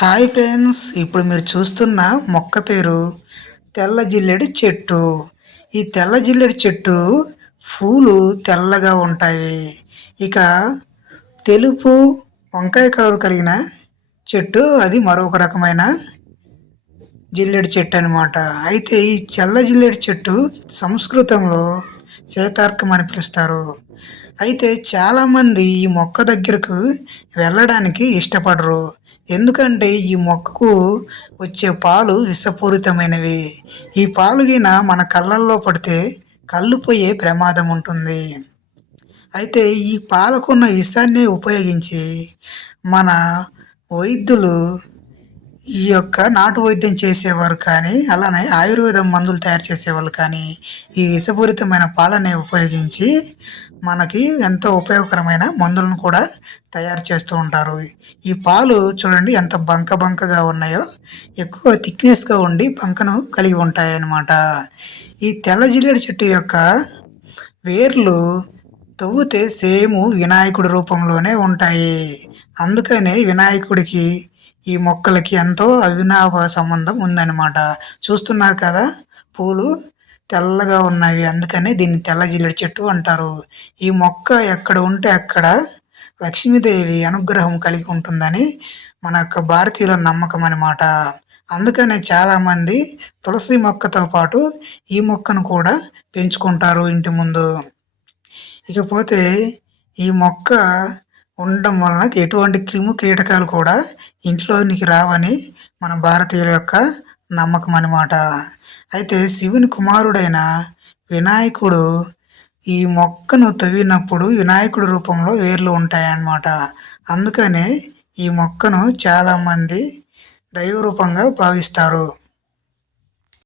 Hi friends ఇప్పుడు మీరు చూస్తున్న మొక్క పేరు తెల్ల జిల్లెడు చెట్టు. ఈ తెల్ల జిల్లెడు చెట్టు పూలు తెల్లగా ఉంటాయి. ఇక తెలుపు వంకాయ కలర్ కలిగిన చెట్టు అది మరొక రకమైన జిల్లెడు చెట్టు అనమాట అయితే ఈ తెల్ల జిల్లెడు చెట్టు సంస్కృతంలో శీతార్కం అని పిలుస్తారు. అయితే చాలామంది ఈ మొక్క దగ్గరకు వెళ్ళడానికి ఇష్టపడరు. ఎందుకంటే ఈ మొక్కకు వచ్చే పాలు విషపూరితమైనవి. ఈ పాలుగిన మన కళ్ళల్లో పడితే కళ్ళు పోయే ప్రమాదం ఉంటుంది. అయితే ఈ పాలకున్న విషాన్ని ఉపయోగించి మన వైద్యులు ఈ యొక్క నాటు వైద్యం చేసేవారు కానీ అలానే ఆయుర్వేదం మందులు తయారు చేసేవాళ్ళు కానీ ఈ విషపూరితమైన పాలని ఉపయోగించి మనకి ఎంతో ఉపయోగకరమైన మందులను కూడా తయారు చేస్తూ ఉంటారు. ఈ పాలు చూడండి ఎంత బంక బంకగా ఉన్నాయో ఎక్కువ థిక్నెస్గా ఉండి బంకను కలిగి ఉంటాయి అన్నమాట ఈ తెల్ల జిల్లేడు చెట్టు యొక్క వేర్లు తవ్వితే సేము వినాయకుడి రూపంలోనే ఉంటాయి. అందుకనే వినాయకుడికి ఈ మొక్కలకి ఎంతో అవినాభ సంబంధం ఉందన్నమాట. చూస్తున్నారు కదా? పూలు తెల్లగా ఉన్నాయి. అందుకనే దీన్ని తెల్ల జిల్లెడు చెట్టు అంటారు. ఈ మొక్క ఎక్కడ ఉంటే అక్కడ లక్ష్మీదేవి అనుగ్రహం కలిగి ఉంటుందని మన యొక్క భారతీయుల నమ్మకం అనమాట అందుకనే చాలామంది తులసి మొక్కతో పాటు ఈ మొక్కను కూడా పెంచుకుంటారు ఇంటి ముందు. ఇకపోతే ఈ మొక్క ఉండడం వలన ఎటువంటి క్రిము కీటకాలు కూడా ఇంట్లోనికి రావని మన భారతీయుల యొక్క నమ్మకం అనమాట అయితే శివుని కుమారుడైన వినాయకుడు ఈ మొక్కను తవ్వినప్పుడు వినాయకుడి రూపంలో వేర్లు ఉంటాయన్నమాట. అందుకనే ఈ మొక్కను చాలామంది దైవ రూపంగా భావిస్తారు.